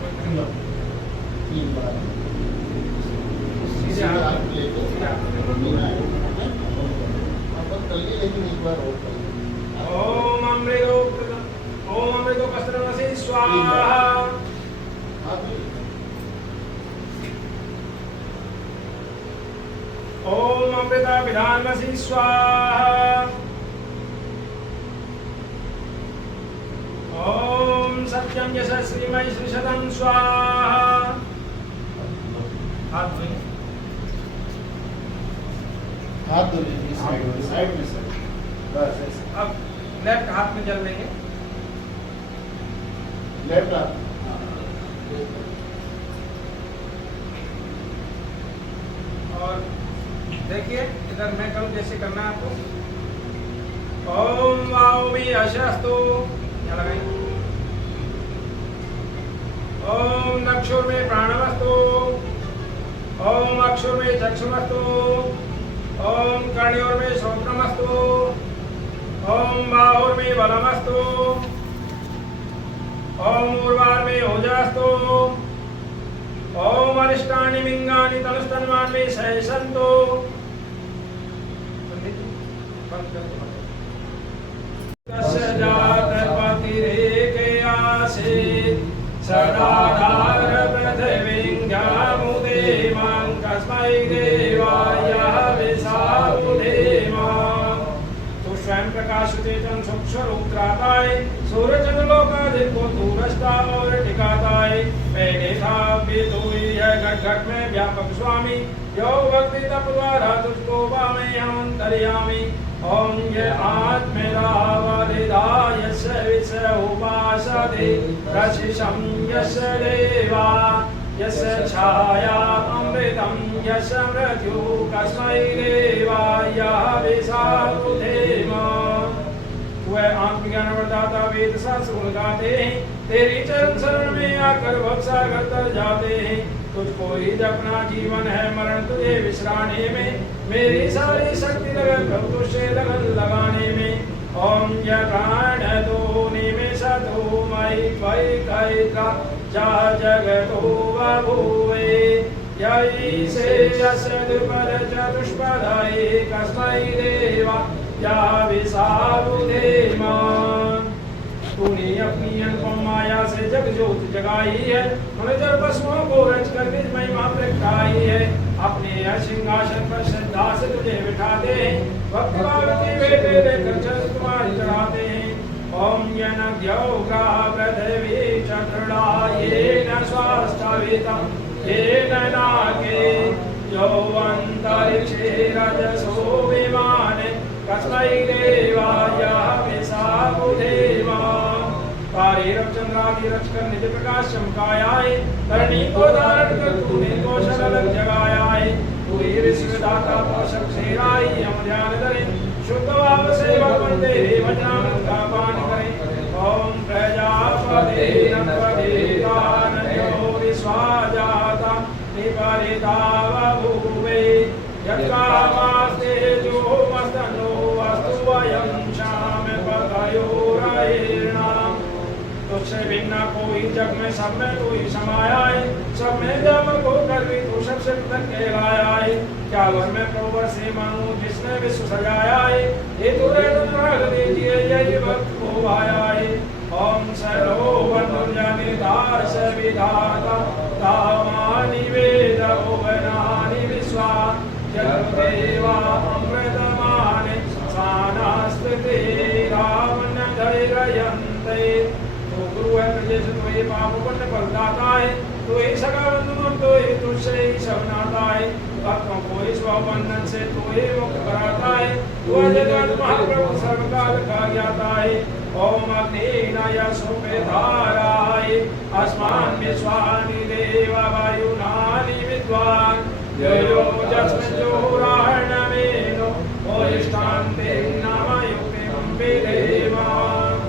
3 बार सीधे हाथ लेके अपन करिए, लेकिन एक बार और करिए। ओम अमृतो कस्त्रमसि स्वाहा। ओम अमृता विधानमसि स्वाहा। ओम सत्यम यशस्वीमय श्रीशतम स्वाहा। हाथ धोएंगे, हाथ धो लीजिए साइड में सर, बस ऐसे। अब लेफ्ट हाथ में जल लेंगे, लेफ्ट हाथ। और देखिए इधर मैं करूं जैसे करना है आपको। ओम वाओमी अशस्तु, क्या लगाएंगे। ओम नक्षुर में प्राणमस्तु। ओम अक्षुर में चक्षुमस्तु। ओम कर्णयोर में श्रोत्रमस्तु। ओम बाहुर में बलमस्तु। ओम ऊर्वार में ओजस्तु। ओम अरिष्टानि मिंगानि तनुस्तन्वान् में सहसन्तु। कस्य जातपतिरेके आसीत् सदाधार पृथिवीं ज्ञामुदेवां कस्मै देवाय विसावुधेमां। तो स्वयं प्रकाश चेतन सूक्ष्म रूपत्राताय सूर्य चंद्र लोकाधिक को दूरस्था और टिकाताय। मैंने था बेदोई है घट घट में व्यापक स्वामी, यो भक्ति तप द्वारा तुझको पामे हम अंतर्यामी। ओम ये आत्मेरावलिदाय यस्य विश्व उपासते रचिषं यस्य देवा यस्य छाया अमृतं यस्य मृत्यु कस्मै देवाय विसावुधेमा। वह आत्मज्ञान वरदाता वेद शास्त्र गुण गाते हैं, तेरी चरण शरण में आकर भवसागर तर जाते हैं। तुझको ही जपना जीवन है, मरण तुझे विश्राने में। मेरी सारी शक्ति लगन प्रभु तुझसे लगन लगाने में। ओम जय प्राण दो निमेषतो मयि त्वयि कैत्र जा जगतो बभूवे। यही से यस्य द्विपद चतुष्पदाय कस्मै देवा या विसावुधेमा। तूने अपनी अनुपम माया से जग ज्योत जगाई है, मनुजर पशुओं को रच कर निज महिमा प्रगटाई है। अपने सिंहासन पर श्रद्धा से तुझे बिठाते हैं, भक्त भाव के बेटे लेकर चरण तुम्हारी चढ़ाते हैं। ओम यज्ञो ग्रह पृथ्वी चतुर्णा येन स्वास्थ्यवितं येन नाके यो अंतरिक्षे रजसो विमाने कस्मै देवाय विसावुधेमा। तारे रव चंद्रादि रच कर निज प्रकाश चमकाया है, धरणी को धारण कर तूने कौशल अलग जगाया है। तू ही ऋषि दाता पोषक सेराई हम ध्यान धरे, शुद्ध भाव से भगवान तेरे वचनामृत का पान करें। ओम प्रजापते नपदेतानयो विश्वाजाता निपरिता बभूवे। यत्कामास्ते जो मस्तनो वस्तु वयं श्याम पतयोरयेणाम्। तुझसे भिन्न कोई जग में सब में तू ही समाया है, सब में व्यापक होकर भी तू सबसे पृथक कहलाया है। क्या वर में प्रभु से मांगू जिसने विश्व सजाया है, ये तुरे अनुग्रह दीजिए यही भक्त को आया है। ओम सर्वो वन्दुर्जनिताश विधाता तामानि वेद भुवनानि विश्वा। जगदेवा अमृतमाने सानास्ते रावण धैर्यन्ते। तो गुरु है प्रजेश तो ये पाप पुण्य फलदाता है, तो ही सगा बंधु तो ही तुझसे ही सब नाता है। भक्तों को इस बंधन से तो ही मुक्त कराता है, तो जगत महाप्रभु सर्वकाल का ज्ञाता है। ओम अग्निनाय सुपेधाराय अस्मान विश्वानि देव वायुनानि विद्वान्। यो जस्मजोरार्णवेनो ओष्टान्ते नामयुक्तिं विधेमान्।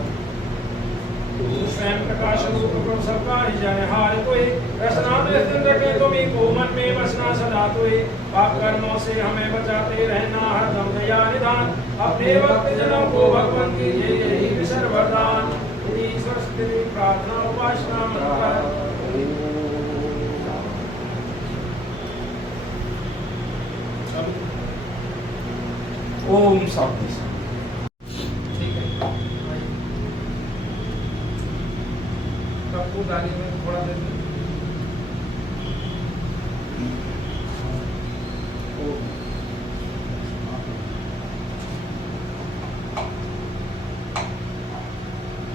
स्वयं प्रकाश रूप प्रभु सबका ही जनहार कोई, रसना में स्थिर रखे तुम्हीं को मन में बसना सदा तुई। पाप कर्मों से हमें बचाते रहना हरदम दया निधान, अपने भक्त जनों को भगवान कीजिए यही विसर वरदान। ईश्वर से प्रार्थना उपासना मन कर सॉफ्टनेस। ठीक है। कपूर डाली में थोड़ा देर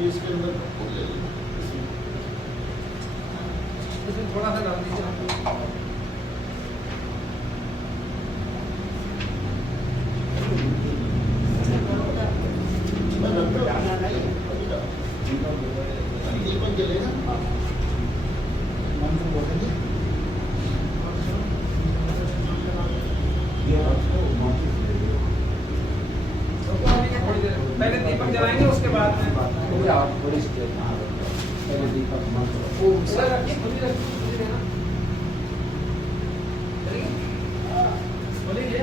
इसके अंदर कपूर ले लीजिए। इसमें थोड़ा सा डाल दीजिए। दीपक जलेगा। मंत्र बोलेंगे। थोड़ी देर पहले दीपक जलाएंगे, उसके बाद में पहले दीपक मंत्र। सर रखिए, खुली रखिए, खुली रहना। चलेंगे? बोलिए।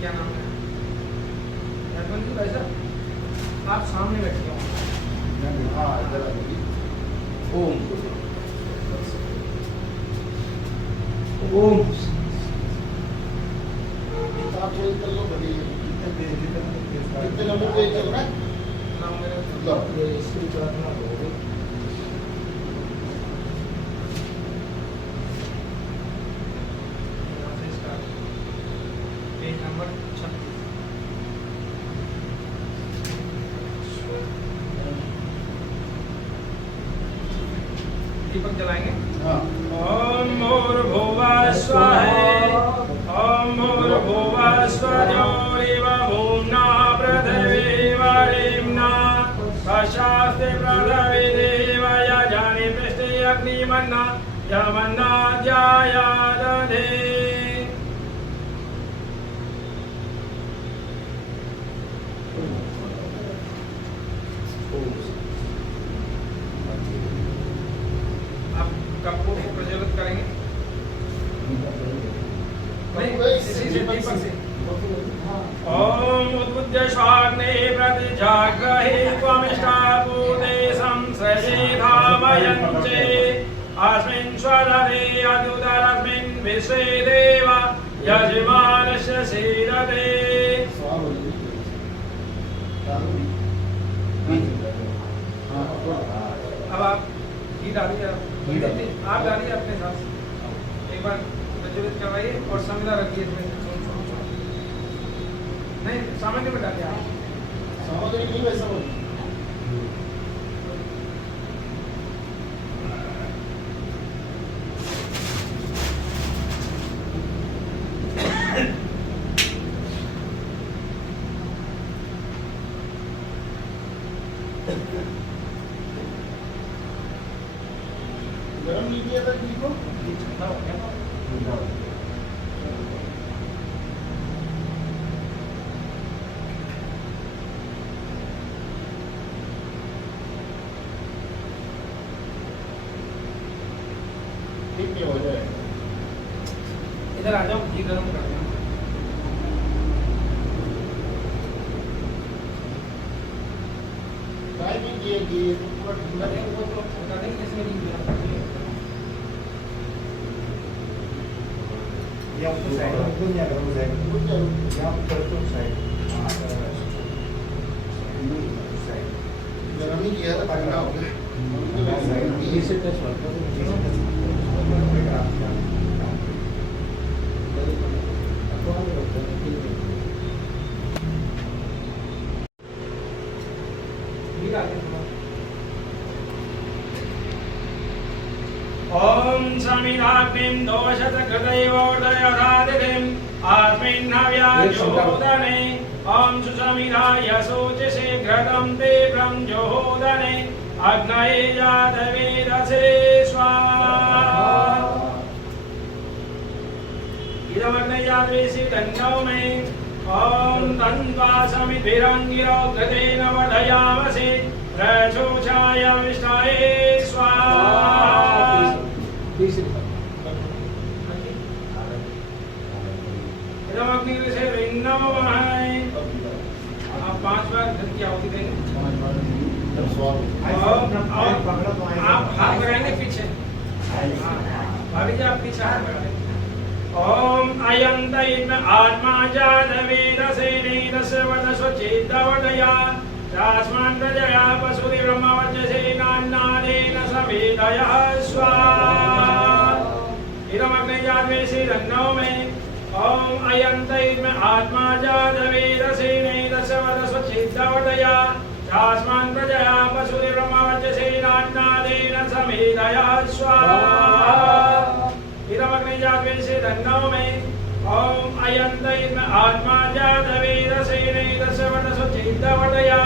क्या नाम है? राजवन जी भाई साहब, आप सामने बैठिए। हाँ इधर आ जाइए। ओम ओम। आप चल लो बढ़िया। कितने नंबर पे चल रहा है? नाम मेरा लो ये इसकी तरफ ना हो। यहाँ से स्टार्ट। Page number 36। दीपक जलाएंगे। हाँ। ओम भूर्भुवः स्वः। ओम भूर्भुवः स्वः भूम्ना पृथिवी वरेम्ना स्वशास्ति पृथिवी देव यजनि पृष्ठे अग्निमन्ना यमन्नाद्याया दधे। आप कपूर को प्रज्वलित करेंगे? नहीं, इसी से दीपक से। ओम उद्बुद्ध स्वाग्ने प्रतिजाग्रहे त्वमिष्टापूते संसृजे धामयन्ते अस्मिन् स्वदरे अदुदरस्मिन् विश्वे देव यजमानस्य सीदते। अब आप घी डालिए। आप डालिए अपने साथ। एक बार प्रज्वलित करवाइए और संविदा रखिए इसमें। नहीं, सामग्री में डालिए आप। सामग्री नहीं वैसा हो। गरम नहीं किया था घी को? ठंडा हो गया ना? ठीक नहीं हो जाए। इधर आ जाओ, घी गरम कर देना। ट्राई भी किए घी पूरा ठंडा वो तो बता देंगे इसमें नहीं दिया। ये आपको साइड में क्यों नहीं आ रहा? साइड में रुक जाओ। ये आप करते हो साइड साइड गरम ही किया था ठंडा हो गया। इसे टच करते हो घी डाल देना। ओम समिधाग्निं दोषतकृतैवोदयधादितिम् अस्मिन् हव्याजोदने ओम सुसमिधाय शोचसे घृतं तीव्रं जोदने अग्नये जातवेदसे स्वाहा। इदमग्नये जातवेसि तन्नो मे ओम तन्वा समिद्भिरङ्गिरो घृतेन वर्धयामसि रजोछाय विष्टाये स्वाहा। आप 5 बार धन की आहुति देंगे। आप हाथ लगाएंगे पीछे। अभी आप पीछे हाथ लगा दें। ओम अयं तैन आत्मा जातवेदसे नीदस्य वदस्वचित्तवदया तास्मान् प्रजया पशुरिब्रह्मवचसे नान्नादेन समेदयः स्वाहा। इदमग्ने जातवेदसे रन्नो में ओम अयं तैन आत्मा जातवेदसे नीदस्य वदस्वचित्तवदया तास्मान् प्रजया पशुरिब्रह्मवचसे नान्नादेन समेदयः स्वाहा। इदमग्ने जातवेदसे रन्नो में ओम अयं तैन आत्मा जातवेदसे नीदस्य वदस्वचित्तवदया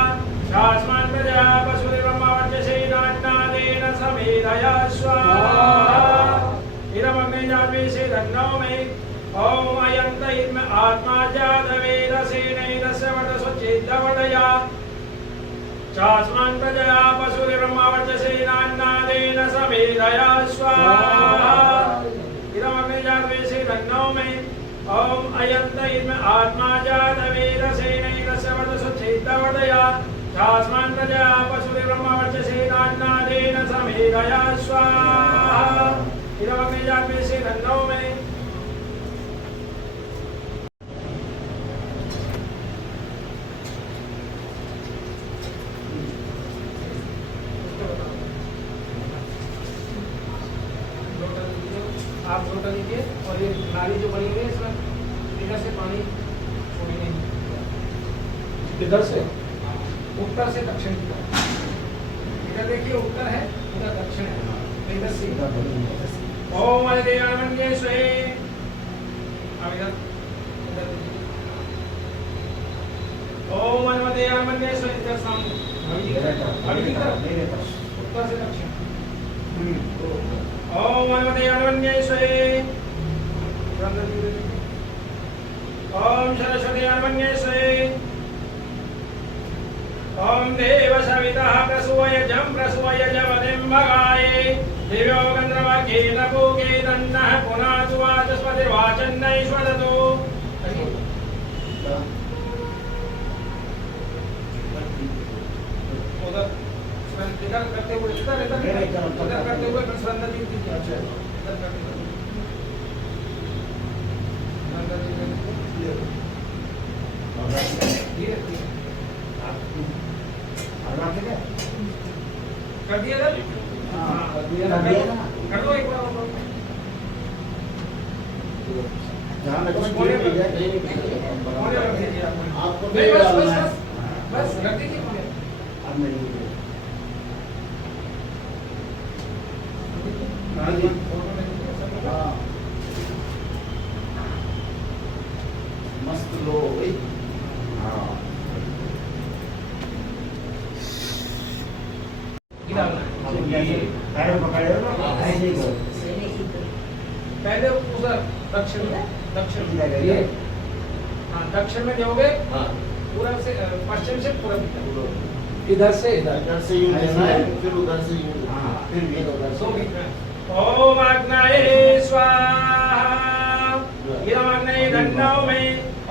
तास्मान् प्रजया पशुरिब्रह्मवचसे नान्नादेन समेदयः स्वाहा। इदमग्ने जातवेदसे रन्नो में ओम अयं तैन आत्मा जातवेदसे नीदस्य वदस्वचित्तवदया तास्मान् प्रजया पशुरिब्रह्मवचसे नान्नादेन समेदयः स्वाहा। इदमग्ने जातवेदसे रन्नो में ओम अयं तैन आत्मा जातवेदसे नीदस्य वदस्वचित्तवदया तास्मान् प्रजया पशुरिब्रह्मवचसे नान्नादेन समेदयः स्वाहा। इदमग्ने जातवेदसे रन्नो में आप लोटा लीजिए और ये नाली जो बनी हुई है इसमें इधर से पानी छोड़ेंगे। इधर से उत्तर से दक्षिण की तरफ। इधर देखिए उत्तर है, उधर दक्षिण है। इधर से ओम अदेवानंदे स्वे। अब इधर इधर देखिए ओम अदेवानंदे स्वे। इधर सामने अभी की तरफ उत्तर से दक्षिण। ओम अनवदेवान्वन्येश्वरे। ओम सरस्वती अन्वन्येश्वरे। ओम देव सवितः प्रसूयजं प्रसूयजवतिं भगाये दिव्यो गन्धर्वके नपुके तन्नः पुनातु वाचस्पतिर्वाचन्नैश्वरतो। उधर इधर करते हुए इधर करते हुए प्रसन्न जी दीजिए। अच्छा इधर करते हुए कर दिया था। कर दो एक बार रख दीजिए आप। बस रख दीजिए। मस्त लो भाई। पहले उधर दक्षिण हाँ दक्षिण में जाओगे। पूरब से पश्चिम से पूरब। इधर से इधर यूं देना है, फिर उधर से यूं। फिर भी उधर से। ओम अग्नये स्वाहा। इदमग्ने दन्नो में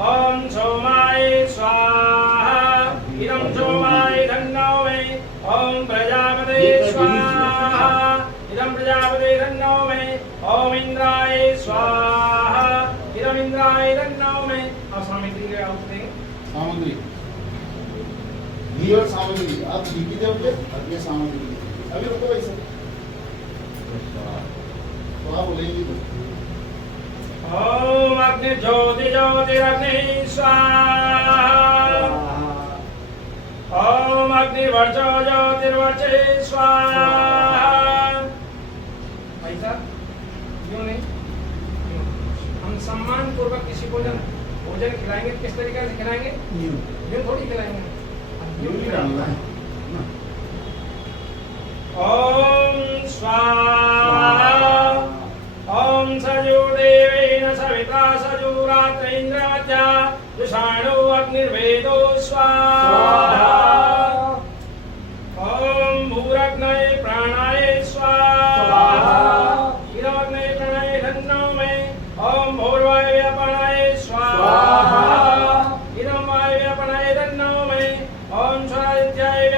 ओम सोमाय स्वाहा। इदं सोमाय दन्नो में ओम प्रजापते स्वाहा। इदं प्रजापते दन्नो में ओम इंद्राय स्वाहा। इदं इंद्राय दन्नो में। अब सामग्री के आप देंगे। सामग्री घी और सामग्री आप घी की दोगे और ये सामग्री। अभी रुको वैसे तो आप बोलेंगे तो ओम अग्नि ज्योति ज्योतिरग्नि स्वाहा। ओम अग्नि वर्चो ज्योतिर्वर्चे स्वाहा। ऐसा क्यों नहीं? हम सम्मान पूर्वक किसी को भोजन खिलाएंगे किस तरीके से खिलाएंगे? यूं थोड़ी खिलाएंगे। यूं डालना है। ओम स्वाहा। ओम सजुर्देवेन सविता सजुरात्र इंद्रवत्या दुषाणो अग्निर्वेदो स्वाहा। ओम भूरग्नये प्राणाय स्वाहा। इदमग्नये प्राणाय धन्नो में ओम भूर्वायुव्यापनाय स्वाहा। इदं वायुव्यापनाय धन्नो में ओम स्वरादित्याय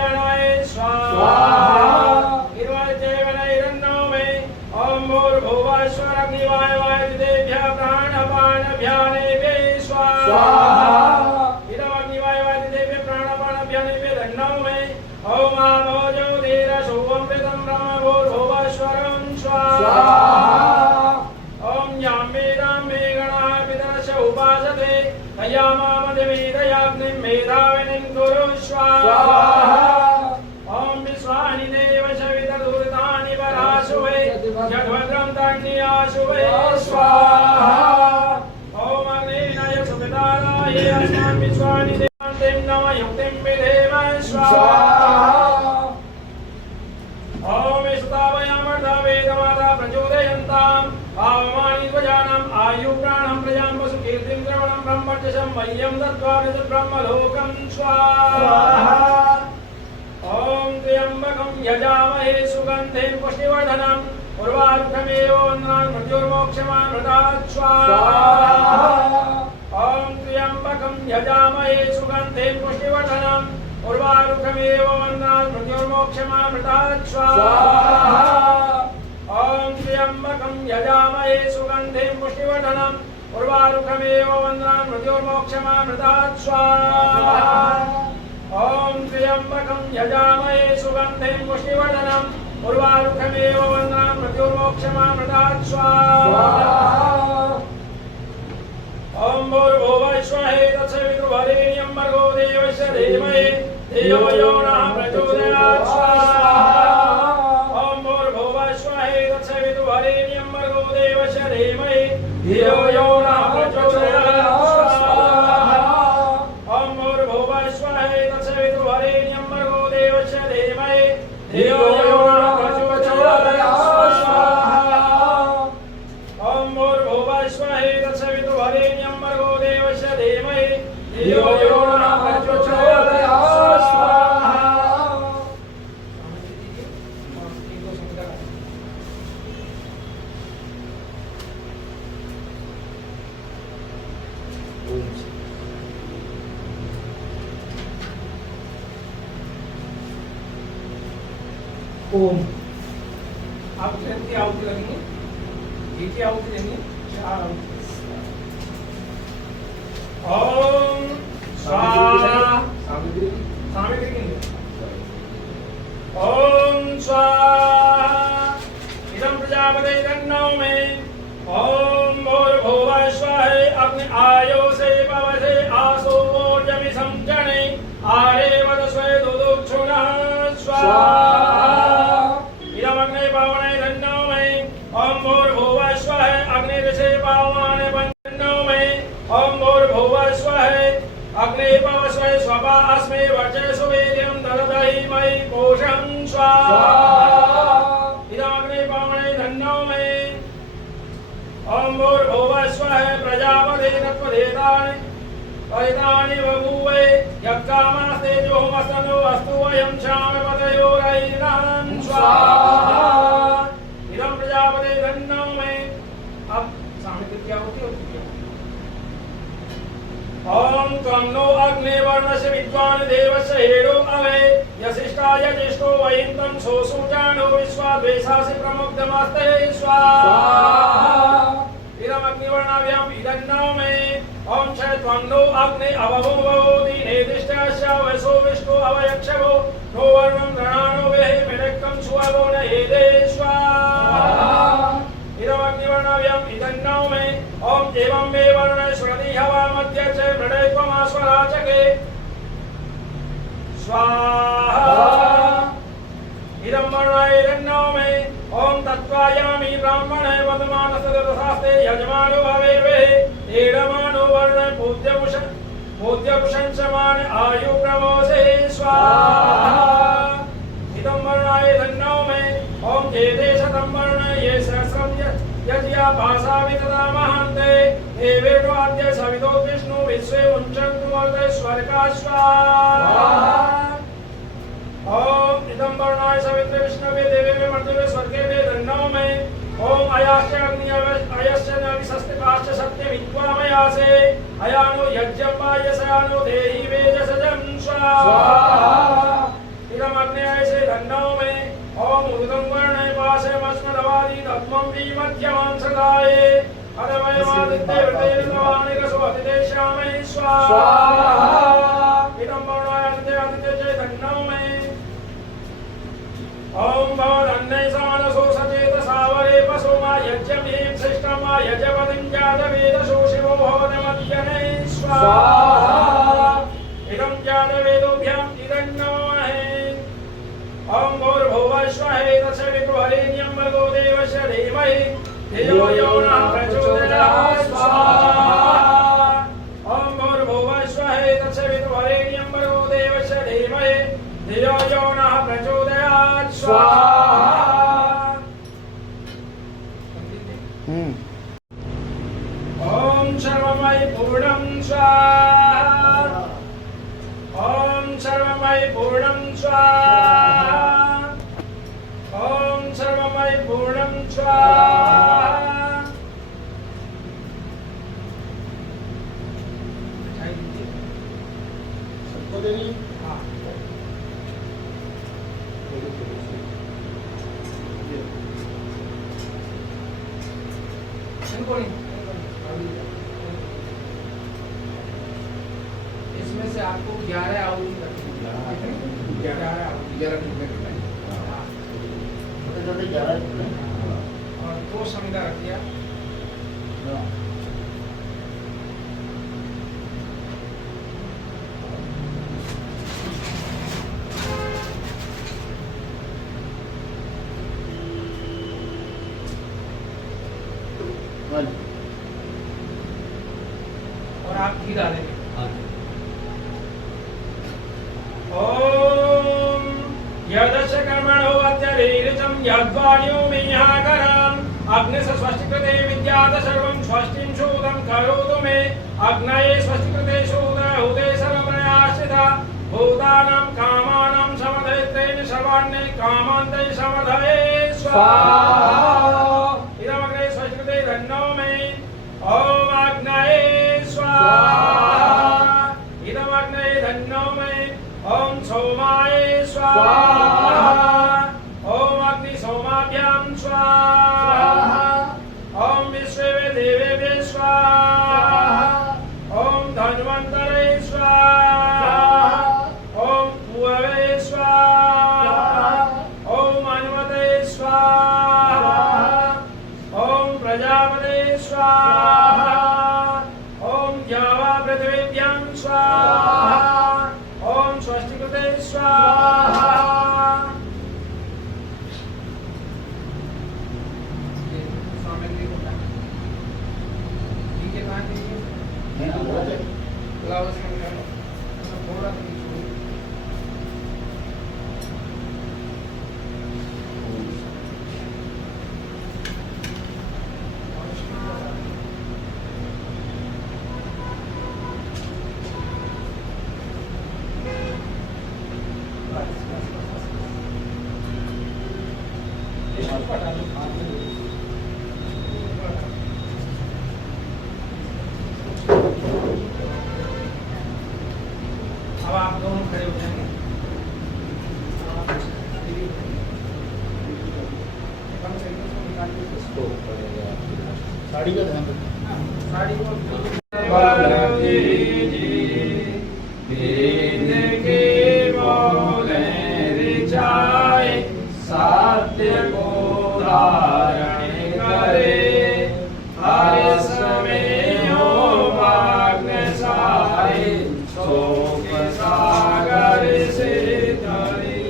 धन्नो मे ओम आमो ज्योतिरसो अमृतं ब्रह्मभूर्भुवस्वरं स्वाहा ओम यामेदां मे गणः पितरस्य उपासते तयामामदिमेदयाग्निं मेधाविनीं कुरु स्वाहा ओम विश्वानि देव सवितर्दुरितानि पराशुवे जगभद्रं तन्नियाशुवे स्वाहा ओम अग्नेनाय सुपिताराय अस्मान् विश्वानि देवान्तिं नमयुक्तिं विधेम स्वाहा ओम विश्वतावयामर्धवेदमाता प्रचोदयन्ताम् आवमानि ध्वजानाम् आयु प्राणं प्रजां वसु कीर्तिं श्रवणं ब्रह्मचर्यं मह्यं दत्त्वा ब्रह्मलोकं स्वाहा ओम त्र्यंबकं यजामहे सुगन्धिं पुष्टिवर्धनम् उर्वारुकमेव मृत्युर्मोक्षमामृतात् स्वाहा ओम त्र्यंबकं यजामहे सुगन्धिं पुष्टिवर्धनम् उर्वारुकमेव मृत्युर्मोक्षमामृतात् स्वाहा ओम त्र्यंबकं यजामहे सुगन्धिं पुष्टिवर्धनम् उर्वारुकमेव मृत्युर्मोक्षमामृतात् स्वाहा ओम त्र्यंबकं यजामहे सुगन्धिं पुष्टिवर्धनम् उर्वारुकमेव मृत्युर्मोक्षमामृतात् स्वाहा ओम भूर्भुवः स्वः तत्सवितुर्वरेण्यं भर्गो देवस्य धीमहि धियो यो नः प्रचोदयात् स्वाहा ओम भूर्भुवः स्वः तत्सवितुर्वरेण्यं भर्गो देवस्य धीमहि धियो यो नः प्रचोदयात् स्वाहा ओम भूर्भुवः स्वः तत्सवितुर्वरेण्यं भर्गो देवस्य धीमहि धियो यो नः प्रचोदयात् स्वाहा ओम भूर्भुवः स्वः तत्सवितुर्वरेण्यं भर्गो देवस्य धीमहि धियो यो नः प्रचोदयात् स्वाहा ओम आप कितनी आहुति लगेंगे? एक ही आहुति देंगे? 4 आहुति। ओम स्वाहा सामग्री सामग्री देंगे। ओम स्वाहा इदं प्रजापते तन्नो मे ओम भूर्भुवः स्वः अग्नि आयोसे पवसे आसो ऊर्जमिषं जने आरेवत स्वे दुदुक्षुणः स्वाहा इदमग्ने पावने तन्नो मे ओम भूर्भुवः स्वः अग्निर्षे पावने तन्नो मे ओम भूर्भुवः स्वः अग्ने पवस्वे स्वपा अस्मे वर्चसु वेद्यं ददहि मयि कोशं स्वाहा इदमग्ने पावने तन्नो मे ओम भूर्भुवः स्वः प्रजापते तत्त्वदेतानि परितानि बभूवे यक्कामास्तेजोमस्तनो अस्तु वयं श्यामपतयोरैनां स्वाहा इदं प्रजापते तन्नो मे अब सामने क्या होती है ओम त्वं नो अग्ने वर्णस्य विद्वान् देवस्य हेडो अवे यशिष्ठाय ज्येष्ठो वैन्तं सोऽसुजानो विश्वाद्वेषासि प्रमुग्धमस्ते स्वाहा इदमग्निवर्णाभ्यां इदन्नो मे ओम च त्वं नो अग्ने अवभूवोति नेदिष्टस्य वसो विष्णु अवयक्षवो नो वर्णं गणानो वेहि मेडक्कं सुववो न हेदे स्वाहा इदमग्निवर्णाभ्यां इदन्नो मे ओम एवं मे वर्ण श्रुति हवा मध्य च मृडैत्वमास्वराचके स्वाहा इदं वर्णाय इदन्नो मे ओम तत्त्वायामि ब्राह्मणे वदमानसदशास्ते यजमानो भवेर्वे एडमानो वर्ण पूज्यभूषण समान आयु प्रमोसे स्वाहा इदं वर्णाय इदन्नो मे ओम जेते शतं वर्ण ये सहस्रं यज्ञा भासामि तदा महन्ते देवेषु आद्य सवितो विष्णु विश्वे मुञ्चन्तु वर्ते स्वर्गा स्वाहा ओम इदं वर्णाय सवित्रे विष्णवे देवे मे मर्तवे स्वर्गे मे तन्नो मे ओम अयाश्च अयश्च न विशस्तिकाश्च सत्यमित्वामयासे अयानो यज्ञं वायसयानो देहि वेजसजं स्वाहा इदमग्नेयसे तन्नो मे ओम उदं वर्णे पासे मस्मदवादी तत्त्वं विमध्यमां सदाये अदवयमादित्ये वृतेर्नवानि रसो अतिदेश्यामि स्वाहा इदं वर्णाय आदित्ये च यजपतिं जातवेदशोषिवो होतमध्यने स्वाहा इदं जातवेदोभ्यां इदं नमः ॐ भूर्भुवः स्वः तत्सवितुर्वरेण्यं भर्गो देवस्य धीमहि धियो यो नः प्रचोदयात् स्वाहा ॐ भूर्भुवः स्वः तत्सवितुर्वरेण्यं भर्गो देवस्य धीमहि धियो यो नः प्रचोदयात् स्वाहा ॐ सर्वमयि पूर्णं स्वाहा ॐ सर्वमयि पूर्णं स्वाहा ॐ सर्वमयि पूर्णं स्वाहा सबको देनी इसमें से आपको 11 आहुति रखनी है। 11 आहुति 11 छोटे छोटे 11 और 2 संविदा रख दिया। और आप घी डालेंगे। ॐ यदश कर्मणो अत्यरीरिचं यद्वाण्यो मेहाकरम् अग्निस्य स्वस्तिकृते विद्यात् सर्वं स्वस्तिं शोधं करोतु मे अग्नये स्वस्तिकृते शोधहुते सर्वप्रयासिता भूतानां कामानां समधयत्रेण सर्वाण्ये कामान्ते समधये स्वाहा इदमग्ने स्वस्तिकृते धन्नो मे ॐ अग्नये स्वाहा इदमग्नये धन्नो मे ॐ सोमाय स्वाहा ॐ अग्नि सोमाभ्यां स्वाहा ॐ विश्वे देवेभ्यः स्वाहा ॐ धन्वन्तरे स्वाहा ॐ पूर्वे स्वाहा ॐ अन्वते स्वाहा ॐ प्रजापते स्वाहा ॐ द्यावा पृथिवीभ्यां स्वाहा ॐ स्वस्तिकृते स्वाहा सामग्री को ठीक है कहाँ दीजिए ग्लास में थोड़ा अब आप दोनों खड़े हो जाएंगे। साड़ी का ध्यान रखना साड़ी को सत्य को धारण करे हर समय हो माग्नसाय शोक सागर से तरे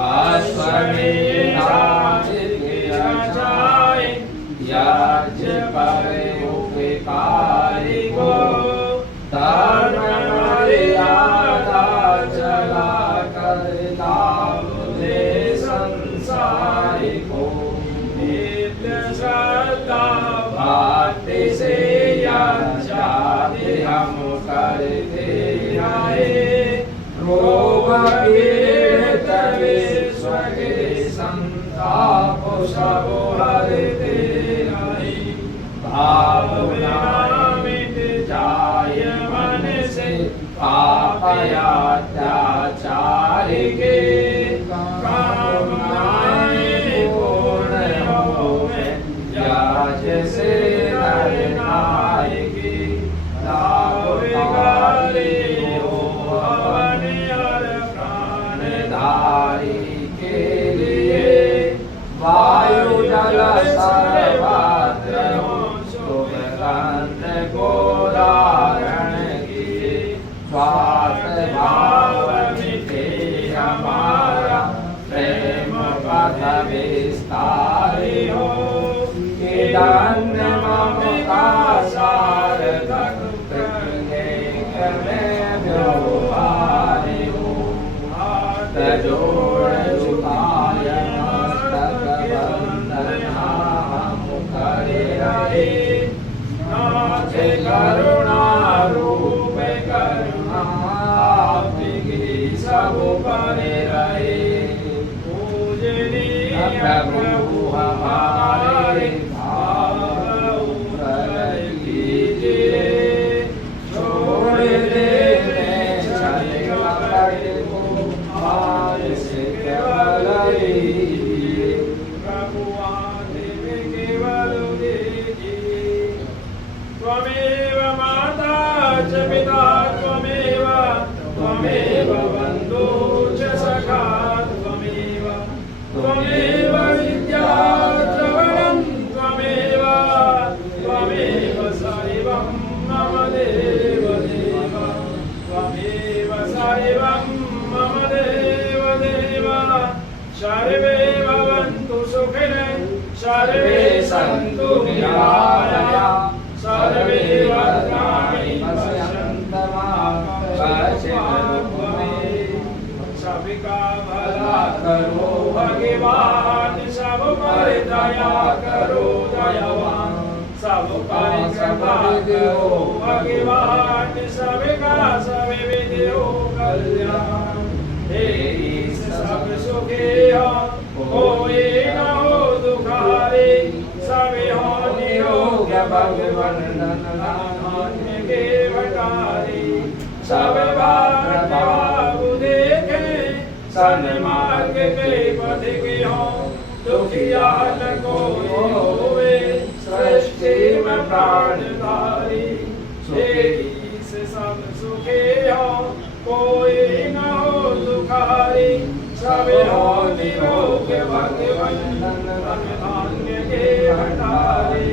अश्वमेधाय जाए यज्ञ पर उपकारी को धर्म मर्यादा चला कर लाभ दे संसार को नित्य श्रद्धा भक्ति से यज्ञ हम करते आए रोग पीड़ित विश्व के संताप सब हरते आए भाव मिट जाय मन से पाप अत्याचार के कामनाएं पूर्ण होवे याज से नायकी लाभ विकारी हो हवन और प्राणधारी के लिए वायु जल सर्वत्र हो धन्य ममता सार्थक प्रकृति में व्यवहारि हो हाथ जोड़ झुकाय मस्तक वंदना मुखरे रहे नाथे करुणा रूप करुणा आपकी सब परे रहे पूजनीय प्रभु हमारे भाव उतर कीजिए छोड़ देते चले गए को आज से केवल लीजिए प्रभु आते में केवल दीजिए त्वमेव माता च पिता त्वमेव त्वमेव बन्धु च सखा त्वमेव त्वमेव विद्या द्रवणं त्वमेव त्वमेव सर्वं मम देव देव त्वमेव सर्वं मम देव देव सर्वे भवन्तु सुखिनः सर्वे सन्तु निरामयाः सर्वे भद्राणि पश्यन्तु मा कश्चित् सबका भला करो भगवान सब पर दया करो दयावान सब पर कृपा करो भगवान सबका सब विधि हो कल्याण हे ईश सब सुखी हो कोई न हो दुखारी सभी हो निरोग भगवान धन्य के भटारी सब बाबू देखे सन्मार्ग के पथ के हो दुखिया न कोई होवे सृष्टि में प्राणधारी ईश सब सुखी हो कोई न हो दुखारी सब हो निरोग भगवान धन्य के भटारी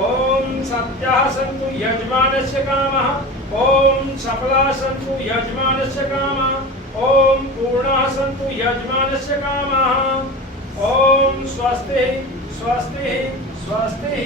ओम सत्याः सन्तु यजमानस्य कामः ओम सफलाः सन्तु यजमानस्य कामः ओम पूर्णाः सन्तु यजमानस्य कामः ओम स्वस्ति स्वस्ति स्वस्ति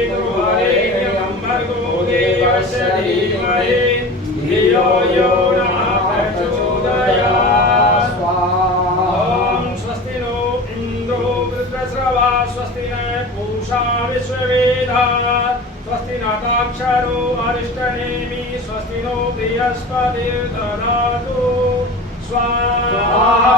तत्सवितुर्वरेण्यं भर्गो देवस्य धीमहि धियो यो नः प्रचोदयात् ॐ स्वस्ति नो इन्द्रो वृत्रस्रवा स्वस्ति न पूषा विश्ववेदाः स्वस्ति नक्षत्रो अरिष्टनेमि स्वस्ति नो बृहस्पतिर्दधातु स्वाहा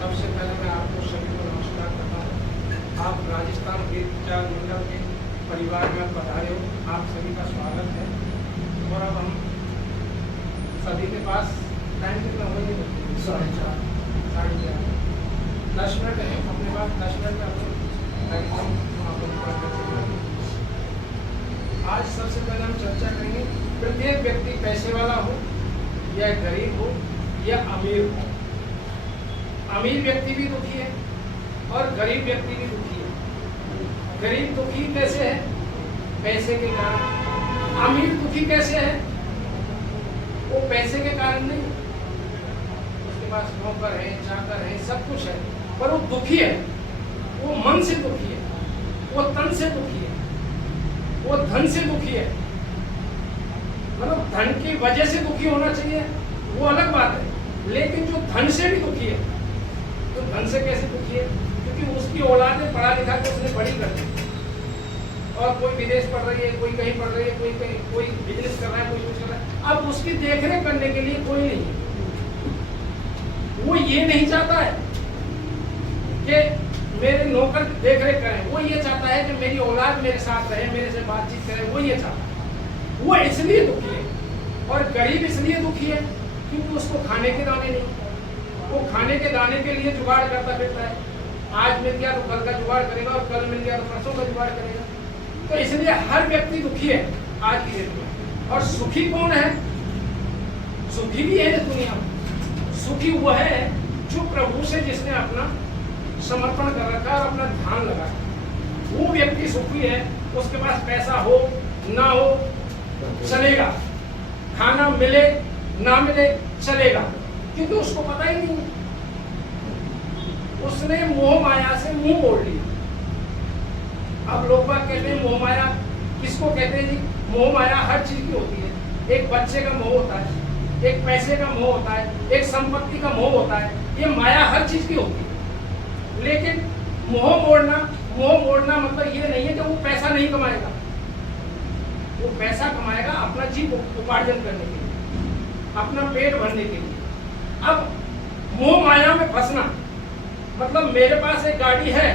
सबसे पहले मैं आपको सभी को नमस्कार करता हूँ। आप राजस्थान वेद विचार मंडल के परिवार में पधारे हो, आप सभी का स्वागत है। और अब हम सभी के पास टाइम कितना हो गया? 4:30 4:30 10 मिनट है अपने पास। 10 मिनट में कार्यक्रम आज सबसे पहले हम चर्चा करेंगे, प्रत्येक व्यक्ति पैसे वाला हो या गरीब हो या अमीर हो, अमीर व्यक्ति भी दुखी है और गरीब व्यक्ति भी दुखी है। गरीब दुखी कैसे है? पैसे के कारण। अमीर दुखी कैसे है? वो पैसे के कारण नहीं, उसके पास नौकर है, चाकर है, सब कुछ है, पर वो दुखी है। वो मन से दुखी है, वो तन से दुखी है, वो धन से दुखी है। मतलब धन की वजह से दुखी होना चाहिए वो अलग बात है, लेकिन जो धन से भी दुखी है, तो धन से कैसे दुखी है? क्योंकि उसकी औलादें पढ़ा लिखा के उसने बड़ी कर दी, और कोई विदेश पढ़ रही है, कोई कहीं पढ़ रही है, कोई कहीं, कोई बिजनेस कर रहा है, कोई कुछ कर रहा है। अब उसकी देखरेख करने के लिए कोई नहीं है। वो ये नहीं चाहता है कि मेरे नौकर देखरेख करें, वो ये चाहता है कि मेरी औलाद मेरे साथ रहे, मेरे से बातचीत करे, वो ये चाहता है। वो इसलिए दुखी है। और गरीब इसलिए दुखी है क्योंकि उसको खाने के दाने नहीं। वो खाने के दाने के लिए जुगाड़ करता फिरता है। आज मिल गया तो कल का जुगाड़ करेगा, और कल मिल गया तो परसों का जुगाड़ करेगा। तो इसलिए हर व्यक्ति दुखी है आज की डेट में। और सुखी कौन है? सुखी भी है इस दुनिया में। सुखी वो है जो प्रभु से जिसने अपना समर्पण कर रखा है और अपना ध्यान लगा, वो व्यक्ति सुखी है। उसके पास पैसा हो ना हो चलेगा, खाना मिले ना मिले चलेगा, क्योंकि उसको पता ही नहीं, उसने मोह माया से मुंह मोड़ लिया। अब लोग बात कहते हैं मोह माया किसको कहते हैं जी? मोह माया हर चीज की होती है। एक बच्चे का मोह होता है, एक पैसे का मोह होता है, एक संपत्ति का मोह होता है। ये माया हर चीज की होती है। लेकिन मोह मोड़ना मतलब ये नहीं है कि वो पैसा नहीं कमाएगा। वो पैसा कमाएगा अपना जीव उपार्जन करने के लिए, अपना पेट भरने के लिए। अब मोह माया में फंसना मतलब मेरे पास एक गाड़ी है,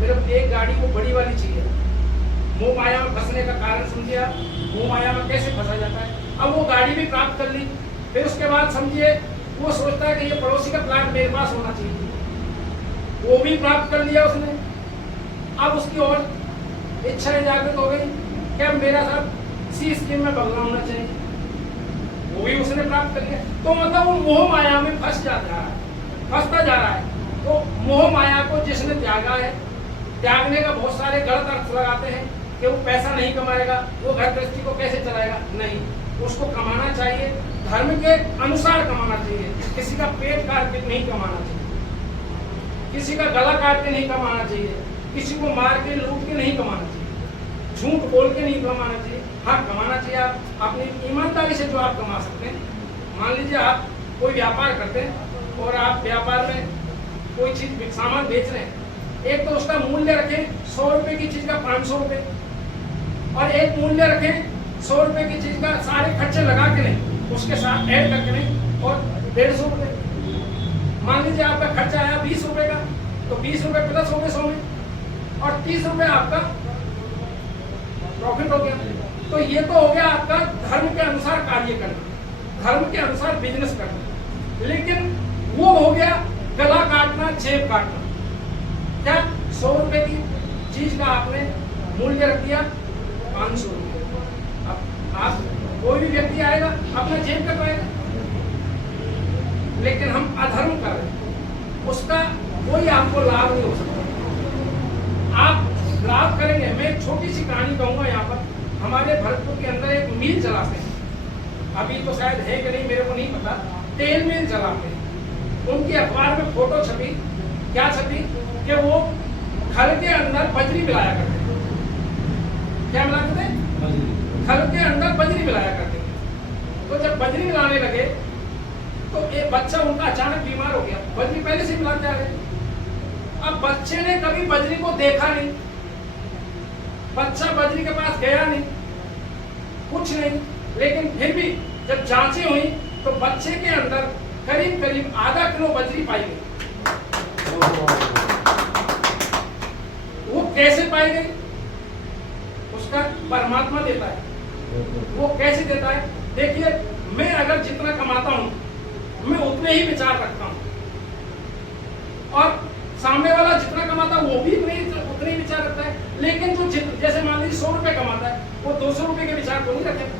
मेरे एक गाड़ी को बड़ी वाली चाहिए। मोह माया में फंसने का कारण समझिए आप, मोह माया में कैसे फंसा जाता है। अब वो गाड़ी भी प्राप्त कर ली, फिर उसके बाद समझिए वो सोचता है कि ये पड़ोसी का प्लाट मेरे पास होना चाहिए, वो भी प्राप्त कर लिया उसने। अब उसकी और इच्छाएं जागृत हो गई, क्या मेरा सब सी स्कीम में बदलाव होना चाहिए, वो भी उसने प्राप्त कर लिया। तो मतलब वो मोह माया में फंस जाता है, फंसता जा रहा है। तो मोह माया को जिसने त्यागा है, त्यागने का बहुत सारे गलत अर्थ लगाते हैं कि वो पैसा नहीं कमाएगा, वो घर गृहस्थी को कैसे चलाएगा। नहीं, उसको कमाना चाहिए, धर्म के अनुसार कमाना चाहिए। किसी का पेट काट के नहीं कमाना चाहिए, किसी का गला काट के नहीं कमाना चाहिए, किसी को मार के लूट के नहीं कमाना चाहिए, झूठ बोल के नहीं कमाना चाहिए। हाँ, कमाना चाहिए आप अपनी ईमानदारी से जो आप कमा सकते हैं। मान लीजिए आप कोई व्यापार करते हैं, और आप व्यापार में कोई चीज सामान बेच रहे हैं, एक तो उसका मूल्य रखें 100 रुपए की चीज का 500 रुपए, और एक मूल्य रखें 100 रुपए की चीज का सारे खर्चे लगा के नहीं, उसके साथ ऐड करके नहीं, और 150 रुपए। मान लीजिए आपका खर्चा आया 20 रुपए का, तो 20 रुपए प्लस हो गए 100 में, और 30 रुपए आपका प्रॉफिट हो गया। तो ये तो हो गया आपका धर्म के अनुसार कार्य करना, धर्म के अनुसार बिजनेस करना। लेकिन वो हो गया गला काटना, जेब काटना। क्या 100 रुपए की चीज का आपने मूल्य रख दिया 500 रुपए। अब आप कोई भी व्यक्ति आएगा अपना जेब कटवाएगा, लेकिन हम अधर्म कर रहे हैं, उसका कोई आपको लाभ नहीं हो सकता। आप लाभ करेंगे। मैं एक छोटी सी कहानी कहूंगा यहाँ पर। हमारे भरतपुर के अंदर एक मिल चलाते हैं, अभी तो शायद है कि नहीं मेरे को नहीं पता, तेल मिल चलाते हैं। उनकी अखबार में फोटो छपी, क्या छपी कि वो खल के अंदर बजरी मिलाया करते थे। क्या मिलाते थे? खल के अंदर बजरी मिलाया करते थे। तो जब बजरी मिलाने लगे तो एक बच्चा उनका अचानक बीमार हो गया। बजरी पहले से मिलाते आ रहे। अब बच्चे ने कभी बजरी को देखा नहीं, बच्चा बजरी के पास गया नहीं, कुछ नहीं, लेकिन फिर भी जब जांचें हुई तो बच्चे के अंदर करीब करीब आधा किलो बजरी पाई गई। वो कैसे पाई गई? उसका परमात्मा देता है। वो कैसे देता है? देखिए, मैं अगर जितना कमाता हूं मैं उतने ही विचार रखता हूं, और सामने वाला जितना कमाता है वो भी उतने ही विचार रखता है। लेकिन जो जैसे मान लीजिए 100 रुपए कमाता है, वो 200 रुपए के विचार को नहीं रखेगा।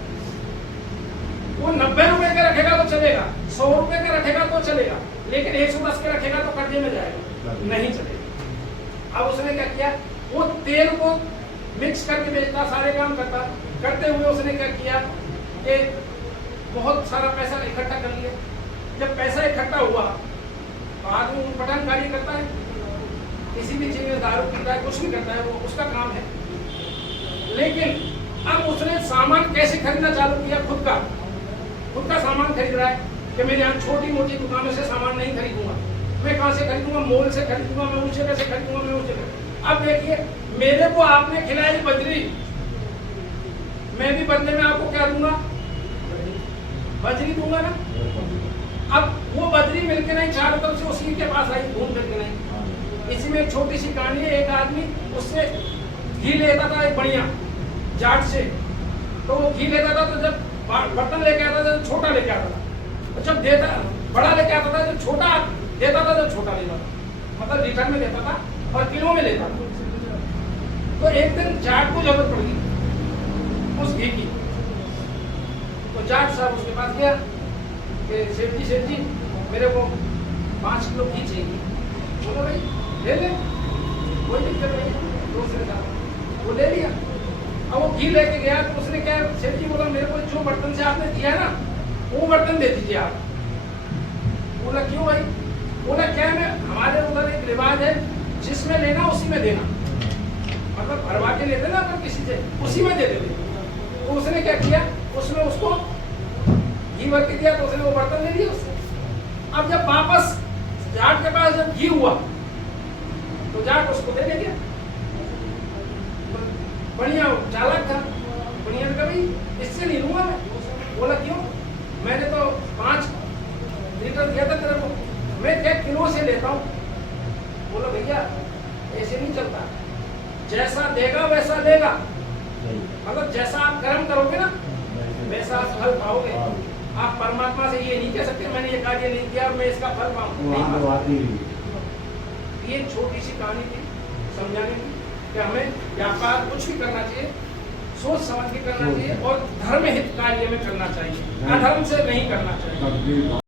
वो 90 रुपए का रखेगा तो चलेगा, 100 रुपए का रखेगा तो चलेगा, लेकिन 110 के रखेगा तो कर्जे में जाएगा, नहीं चलेगा। अब उसने क्या किया? वो तेल को मिक्स करके बेचता, सारे काम करता। करते हुए उसने क्या किया कि बहुत सारा पैसा इकट्ठा कर लिया। जब पैसा इकट्ठा हुआ तो आदमी उठपटांग कार्य करता है, किसी भी चीज में दारू पीता है, कुछ भी करता है, वो उसका काम है। लेकिन अब उसने सामान कैसे खरीदना चालू किया? खुद का सामान खरीद रहा है कि मेरे यहाँ छोटी मोटी दुकानों से सामान नहीं खरीदूंगा। मैं कहाँ से खरीदूंगा? मॉल से खरीदूंगा, मैं उस जगह से खरीदूंगा, मैं उस जगह। अब देखिए, मेरे को आपने खिलाई बजरी, मैं भी बदले में आपको क्या दूंगा? बजरी दूंगा ना। अब वो बजरी मिलके नहीं, चारों तरफ से उसी के पास आई, घूम फिर के नहीं। इसी में एक छोटी सी कहानी है। एक आदमी उससे घी लेता था, एक बढ़िया जाट से। तो वो घी लेता था, तो जब बर्तन लेके आता था तो छोटा लेके आता था, जब देता बड़ा लेके आता था, जब छोटा देता था तो छोटा लेता था, मतलब लीटर में देता था और किलो में लेता था। तो एक दिन जाट को जरूरत पड़ गई उस घी की। तो जाट साहब उसके पास गया कि सेठ जी मेरे को 5 किलो घी चाहिए। बोलो भाई ले ले, कोई दिक्कत नहीं। दूसरे साहब वो ले लिया। अब वो घी लेके गया तो उसने क्या, सेठ जी बोला मेरे को जो बर्तन से आपने दिया है ना, वो बर्तन दे दीजिए आप। बोला क्यों भाई? बोला क्या है, हमारे उधर एक रिवाज है, जिसमें लेना उसी में देना, मतलब भरवा के लेते ना अपन किसी से, उसी में दे देते। तो उसने क्या किया, उसमें उसको घी भर के दिया, तो उसने वो बर्तन ले लिया उससे। अब जब वापस जाट के पास जब घी हुआ तो जाट उसको दे गया। बढ़िया चालाक था, बढ़िया कभी इससे नहीं लूंगा मैं। बोला क्यों? मैंने तो 5 लीटर दिया था तेरे को, मैं 1 किलो से लेता हूँ। बोला भैया ऐसे नहीं चलता, जैसा देगा वैसा लेगा, मतलब जैसा आप कर्म करोगे ना वैसा आप फल पाओगे। आप परमात्मा से ये नहीं कह सकते मैंने ये कार्य नहीं किया और मैं इसका फल पाऊंगा। ये छोटी सी कहानी थी समझाने की कि हमें व्यापार कुछ भी करना चाहिए सोच समझ के करना चाहिए और धर्म हित कार्य में करना चाहिए, अधर्म से नहीं करना चाहिए।